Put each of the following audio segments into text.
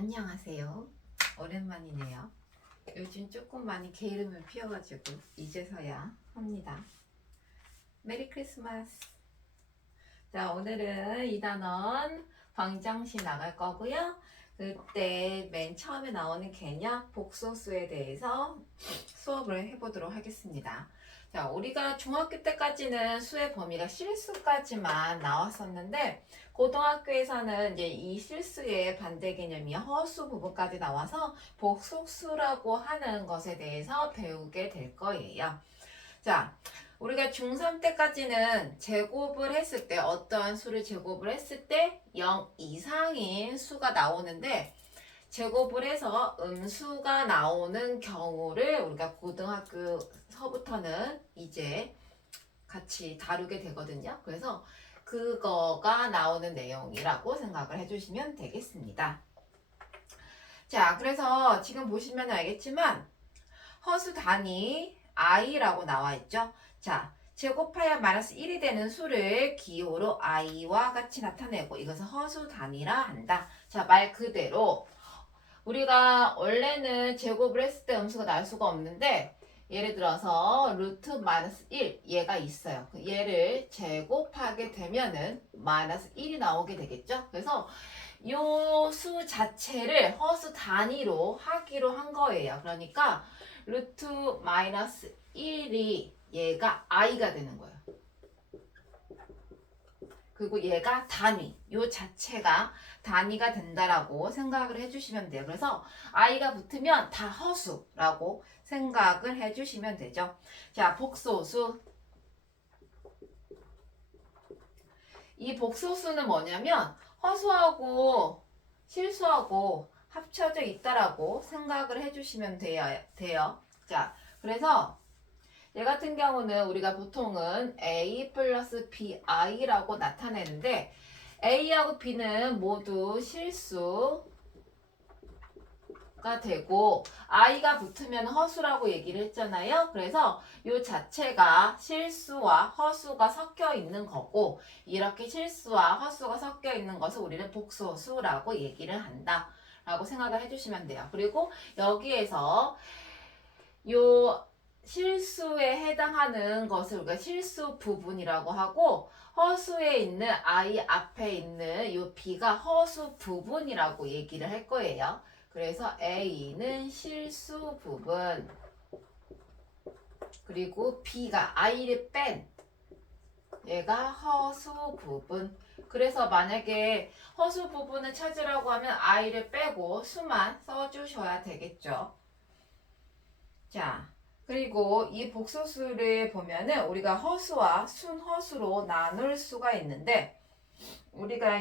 안녕하세요. 오랜만이네요. 요즘 조금 많이 게으름을 피워가지고 이제서야 합니다. 메리 크리스마스. 자, 오늘은 2단원 방정식 나갈 거고요. 그때 맨 처음에 나오는 개념 복소수에 대해서 수업을 해보도록 하겠습니다. 자, 우리가 중학교 때까지는 수의 범위가 실수까지만 나왔었는데 고등학교에서는 이제 이 실수의 반대 개념이 허수 부분까지 나와서 복소수라고 하는 것에 대해서 배우게 될 거예요. 자, 우리가 중3 때까지는 제곱을 했을 때 어떠한 수를 제곱을 했을 때 0 이상인 수가 나오는데 제곱을 해서 음수가 나오는 경우를 우리가 고등학교서부터는 이제 같이 다루게 되거든요. 그래서 그거가 나오는 내용이라고 생각을 해주시면 되겠습니다. 자, 그래서 지금 보시면 알겠지만 허수 단위 i라고 나와 있죠. 자, 제곱하여 마이너스 1이 되는 수를 기호로 i와 같이 나타내고 이것은 허수 단위라 한다. 자, 말 그대로 우리가 원래는 제곱을 했을 때 음수가 나올 수가 없는데 예를 들어서 루트 마이너스 1 얘가 있어요. 얘를 제곱하게 되면은 마이너스 1이 나오게 되겠죠. 그래서 요 수 자체를 허수 단위로 하기로 한 거예요. 그러니까 루트 마이너스 1이 얘가 i가 되는 거예요. 그리고 얘가 단위, 요 자체가 단위가 된다라고 생각을 해주시면 돼요. 그래서 i가 붙으면 다 허수라고 생각을 해주시면 되죠. 자, 복소수. 이 복소수는 뭐냐면 허수하고 실수하고 합쳐져 있다라고 생각을 해주시면 돼요. 자, 그래서 얘 같은 경우는 우리가 보통은 A 플러스 BI라고 나타내는데 A하고 B는 모두 실수가 되고 I가 붙으면 허수라고 얘기를 했잖아요. 그래서 이 자체가 실수와 허수가 섞여 있는 거고 이렇게 실수와 허수가 섞여 있는 것을 우리는 복소수라고 얘기를 한다 라고 생각을 해주시면 돼요. 그리고 여기에서 요 실수에 해당하는 것을 우리가 실수 부분이라고 하고 허수에 있는 I 앞에 있는 이 B가 허수 부분이라고 얘기를 할 거예요. 그래서 A는 실수 부분 그리고 B가 I를 뺀 얘가 허수 부분. 그래서 만약에 허수 부분을 찾으라고 하면 I를 빼고 수만 써주셔야 되겠죠. 자, 그리고 이 복소수를 보면은 우리가 허수와 순허수로 나눌 수가 있는데 우리가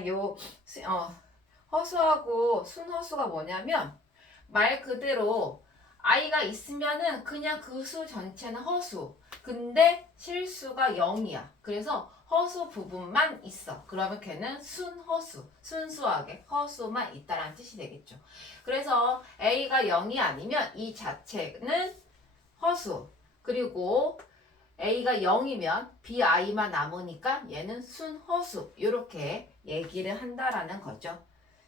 허수하고 순허수가 뭐냐면 말 그대로 i가 있으면은 그냥 그 수 전체는 허수. 근데 실수가 0이야. 그래서 허수 부분만 있어. 그러면 걔는 순허수. 순수하게 허수만 있다라는 뜻이 되겠죠. 그래서 a가 0이 아니면 이 자체는 허수. 그리고 a가 0이면 bi만 남으니까 얘는 순허수. 이렇게 얘기를 한다라는 거죠.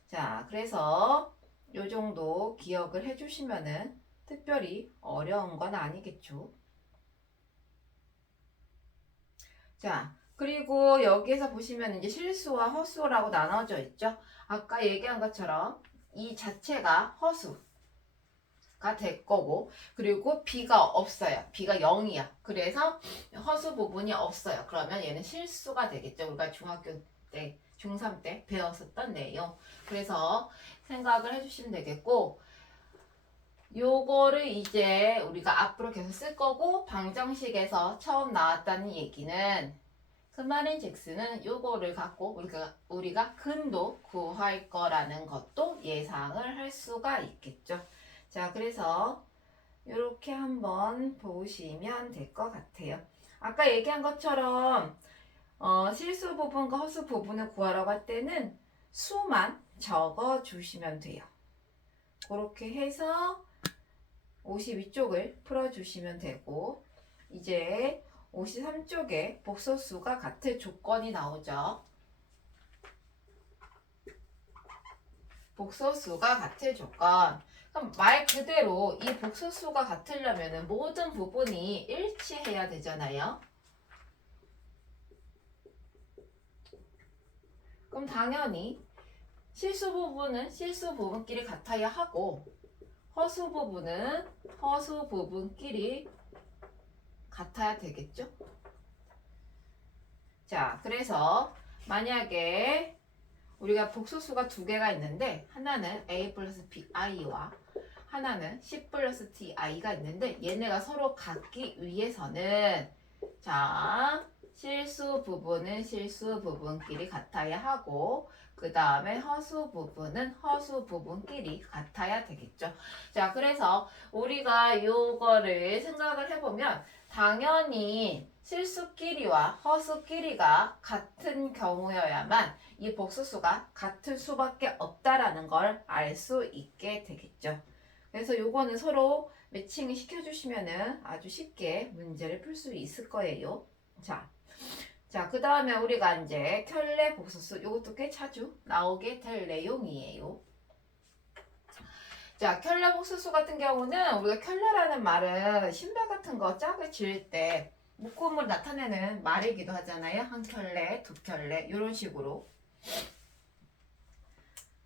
자, 그래서 요 정도 기억을 해주시면은 특별히 어려운 건 아니겠죠. 자, 그리고 여기에서 보시면 이제 실수와 허수라고 나눠져 있죠. 아까 얘기한 것처럼 이 자체가 허수가 될 거고, 그리고 B가 없어요. B가 0이야. 그래서 허수 부분이 없어요. 그러면 얘는 실수가 되겠죠. 우리가 중학교 때, 중3 때 배웠었던 내용. 그래서 생각을 해주시면 되겠고, 요거를 이제 우리가 앞으로 계속 쓸 거고 방정식에서 처음 나왔다는 얘기는 그 말인즉슨은 요거를 갖고 우리가 근도 구할 거라는 것도 예상을 할 수가 있겠죠. 자, 그래서 이렇게 한번 보시면 될 것 같아요. 아까 얘기한 것처럼 실수 부분과 허수 부분을 구하라고 할 때는 수만 적어 주시면 돼요. 그렇게 해서 52쪽을 풀어주시면 되고 이제 53쪽에 복소수가 같을 조건이 나오죠. 복소수가 같을 조건. 그럼 말 그대로 이 복소수가 같으려면 모든 부분이 일치해야 되잖아요. 그럼 당연히 실수 부분은 실수 부분끼리 같아야 하고 허수 부분은 허수 부분끼리 같아야 되겠죠? 자, 그래서 만약에 우리가 복소수가 두 개가 있는데 하나는 a 플러스 bi와 하나는 c 플러스 ti가 있는데 얘네가 서로 같기 위해서는 자, 실수 부분은 실수 부분끼리 같아야 하고 그 다음에 허수 부분은 허수 부분끼리 같아야 되겠죠. 자, 그래서 우리가 요거를 생각을 해보면 당연히 실수끼리와 허수끼리가 같은 경우여야만 이 복소수가 같을 수밖에 없다라는 걸 알 수 있게 되겠죠. 그래서 요거는 서로 매칭을 시켜주시면은 아주 쉽게 문제를 풀 수 있을 거예요. 자, 그 다음에 우리가 이제 켤레 복소수 요것도 꽤 자주 나오게 될 내용이에요. 자, 켤레 복소수 같은 경우는 우리가 켤레라는 말은 신발 같은 거 짝을 지을 때 묶음을 나타내는 말이기도 하잖아요. 한 켤레, 두 켤레 이런 식으로.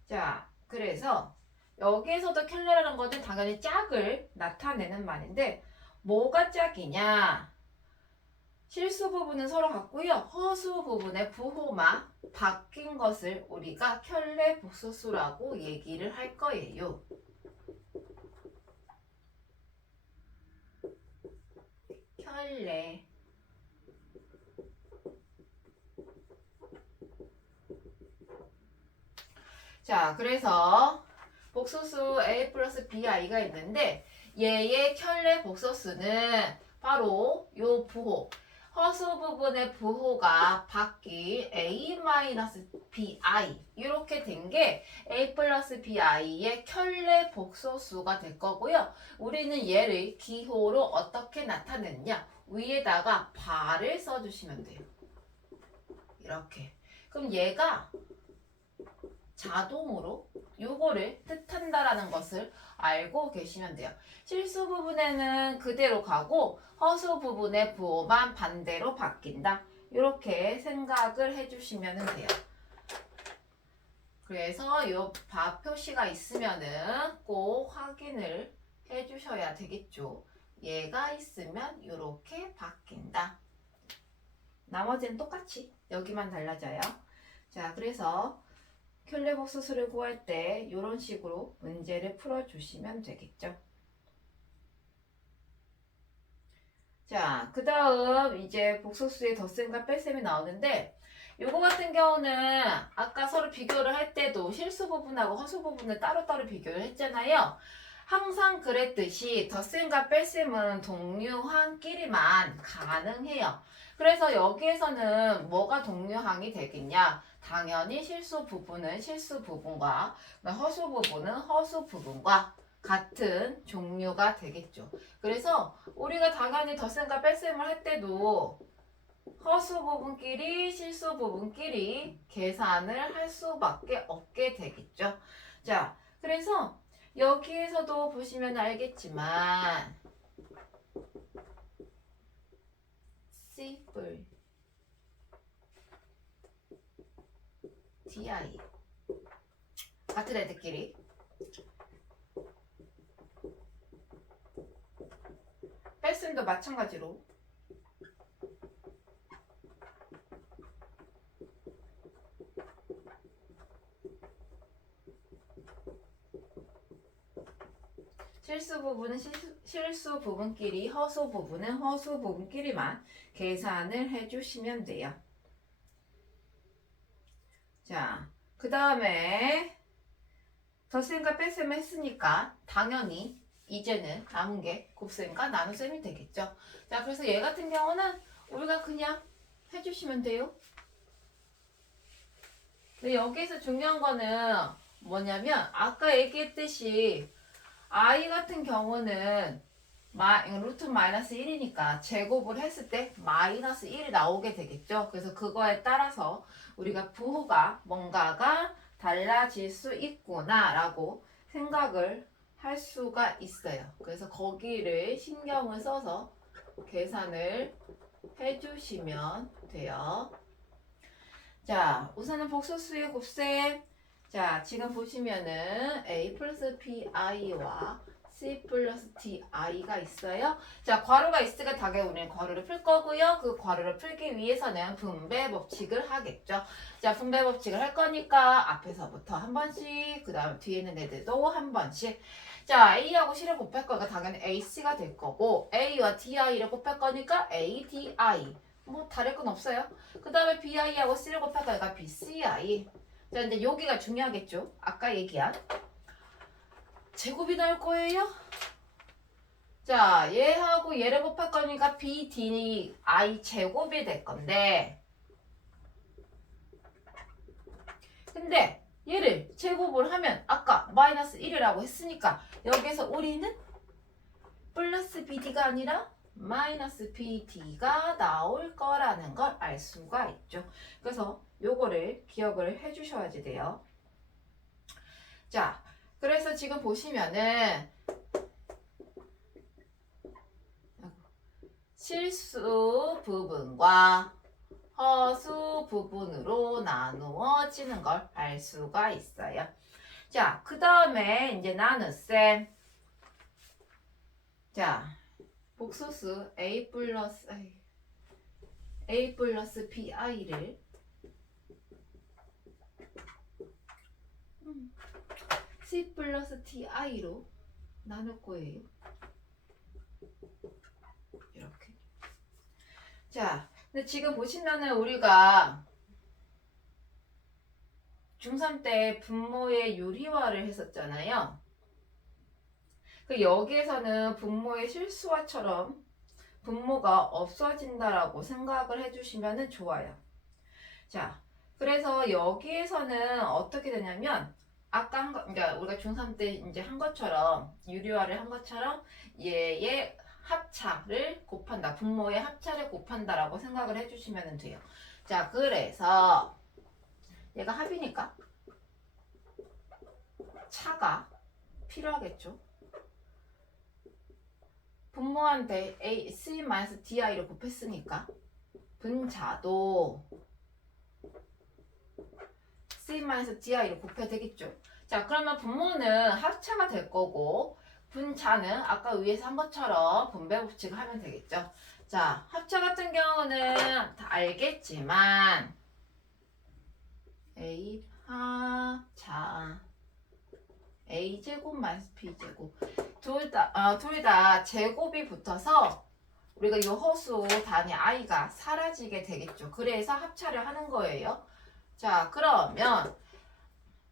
자, 그래서 여기에서도 켤레라는 것은 당연히 짝을 나타내는 말인데 뭐가 짝이냐? 실수 부분은 서로 같고요. 허수 부분의 부호만 바뀐 것을 우리가 켤레 복소수라고 얘기를 할 거예요. 켤레. 자, 그래서 복소수 a 플러스 bi가 있는데 얘의 켤레 복소수는 바로 요 부호 허수 부분의 부호가 바뀐 a-bi 이렇게 된 게 a 플러스 bi의 켤레 복소수가 될 거고요. 우리는 얘를 기호로 어떻게 나타냈냐? 위에다가 바를 써주시면 돼요. 이렇게. 그럼 얘가 자동으로 요거를 뜻한다라는 것을 알고 계시면 돼요. 실수 부분에는 그대로 가고 허수 부분의 부호만 반대로 바뀐다. 이렇게 생각을 해주시면 돼요. 그래서 요 바 표시가 있으면은 꼭 확인을 해주셔야 되겠죠. 얘가 있으면 이렇게 바뀐다. 나머지는 똑같이 여기만 달라져요. 자, 그래서 켤레 복소수를 구할 때 이런 식으로 문제를 풀어주시면 되겠죠. 자, 그 다음 이제 복소수의 덧셈과 뺄셈이 나오는데 요거 같은 경우는 아까 서로 비교를 할 때도 실수 부분하고 허수 부분을 따로따로 비교를 했잖아요. 항상 그랬듯이 덧셈과 뺄셈은 동류항끼리만 가능해요. 그래서 여기에서는 뭐가 동류항이 되겠냐? 당연히 실수 부분은 실수 부분과 허수 부분은 허수 부분과 같은 종류가 되겠죠. 그래서 우리가 당연히 덧셈과 뺄셈을 할 때도 허수 부분끼리 실수 부분끼리 계산을 할 수밖에 없게 되겠죠. 자, 그래서 여기에서도 보시면 알겠지만 C뿔 DI 같은 애들끼리 뺄셈도 마찬가지로 실수 부분은 실수 부분끼리, 허수 부분은 허수 부분끼리만 계산을 해주시면 돼요. 자, 그 다음에 덧셈과 뺄셈을 했으니까 당연히 이제는 남은 게 곱셈과 나눗셈이 되겠죠. 자, 그래서 얘 같은 경우는 우리가 그냥 해주시면 돼요. 근데 여기서 중요한 거는 뭐냐면 아까 얘기했듯이 i 같은 경우는 루트 마이너스 1이니까 제곱을 했을 때 마이너스 1이 나오게 되겠죠. 그래서 그거에 따라서 우리가 부호가 뭔가가 달라질 수 있구나 라고 생각을 할 수가 있어요. 그래서 거기를 신경을 써서 계산을 해주시면 돼요. 자, 우선은 복소수의 곱셈. 자, 지금 보시면은 a 플러스 bi와 c 플러스 di가 있어요. 자, 괄호가 있으니까 당연히 우리는 괄호를 풀 거고요. 그 괄호를 풀기 위해서는 분배 법칙을 하겠죠. 자, 분배 법칙을 할 거니까 앞에서부터 한 번씩, 그 다음 뒤에 있는 애들도 한 번씩. 자, a하고 c를 곱할 거니까 당연히 ac가 될 거고, a와 di를 곱할 거니까 adi. 뭐 다를 건 없어요. 그 다음에 bi하고 c를 곱할 거니까 bci. 자, 이제 여기가 중요하겠죠. 아까 얘기한 제곱이 나올 거예요. 자, 얘하고 얘를 곱할 거니까 bdi 제곱이 될 건데, 근데 얘를 제곱을 하면 아까 마이너스 1이라고 했으니까 여기서 우리는 플러스 bd가 아니라 마이너스 bd가 나올 거라는 걸 알 수가 있죠. 그래서 요거를 기억을 해 주셔야지 돼요. 자, 그래서 지금 보시면은 실수 부분과 허수 부분으로 나누어지는 걸 알 수가 있어요. 자, 그 다음에 이제 나눗셈. 자, 복소수 a 플러스 bi를 c 플러스 ti로 나눌 거예요. 이렇게. 자, 근데 지금 보시면은 우리가 중3 때 분모의 유리화를 했었잖아요. 그 여기에서는 분모의 실수화처럼 분모가 없어진다라고 생각을 해주시면 좋아요. 자, 그래서 여기에서는 어떻게 되냐면 아까 그러니까 우리가 중3 때 이제 한 것처럼 유리화를 한 것처럼 얘의 합차를 곱한다. 분모의 합차를 곱한다라고 생각을 해주시면 돼요. 자, 그래서 얘가 합이니까 차가 필요하겠죠. 분모한테 C-DI를 곱했으니까 분자도 C-DI를 곱해야 되겠죠. 자, 그러면 분모는 합차가 될 거고 분자는 아까 위에서 한 것처럼 분배 법칙을 하면 되겠죠. 자, 합차 같은 경우는 다 알겠지만 A 합차 A제곱 마이너스 B제곱 둘 다 제곱이 붙어서 우리가 이 허수 단위 i가 사라지게 되겠죠. 그래서 합차를 하는 거예요. 자, 그러면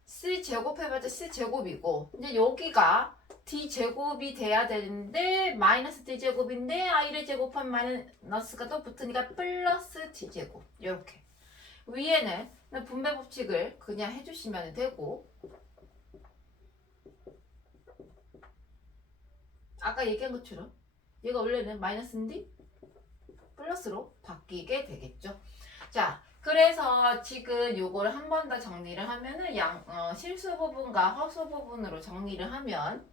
C제곱 해봤자 C제곱이고 이제 여기가 D제곱이 돼야 되는데 마이너스 D제곱인데 i를 제곱하면 마이너스가 또 붙으니까 플러스 D제곱 이렇게 위에는 분배 법칙을 그냥 해주시면 되고 아까 얘기한 것처럼 얘가 원래는 마이너스인데 플러스로 바뀌게 되겠죠. 자, 그래서 지금 요거를 한 번 더 정리를 하면은 실수 부분과 허수 부분으로 정리를 하면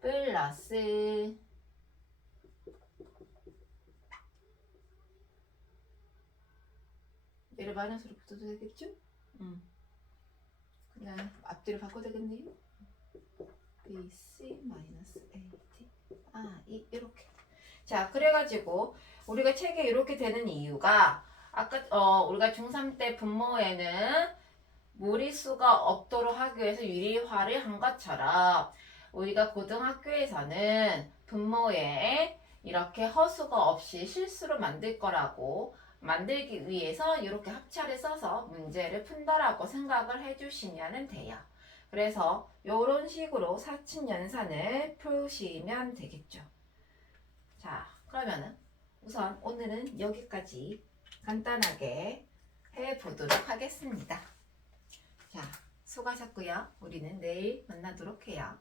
플러스 얘를 마이너스로 붙여도 되겠죠? 그냥 앞뒤로 바꿔도 되겠네요. BC 마이너스 AD 이렇게. 자, 그래가지고 우리가 책에 이렇게 되는 이유가 아까 우리가 중3 때 분모에는 무리수가 없도록 하기 위해서 유리화를 한 것처럼 우리가 고등학교에서는 분모에 이렇게 허수가 없이 실수로 만들 거라고 만들기 위해서 이렇게 합차를 써서 문제를 푼다라고 생각을 해주시면 돼요. 그래서 이런 식으로 사칙연산을 푸시면 되겠죠. 자, 그러면은 우선 오늘은 여기까지 간단하게 해보도록 하겠습니다. 자, 수고하셨고요. 우리는 내일 만나도록 해요.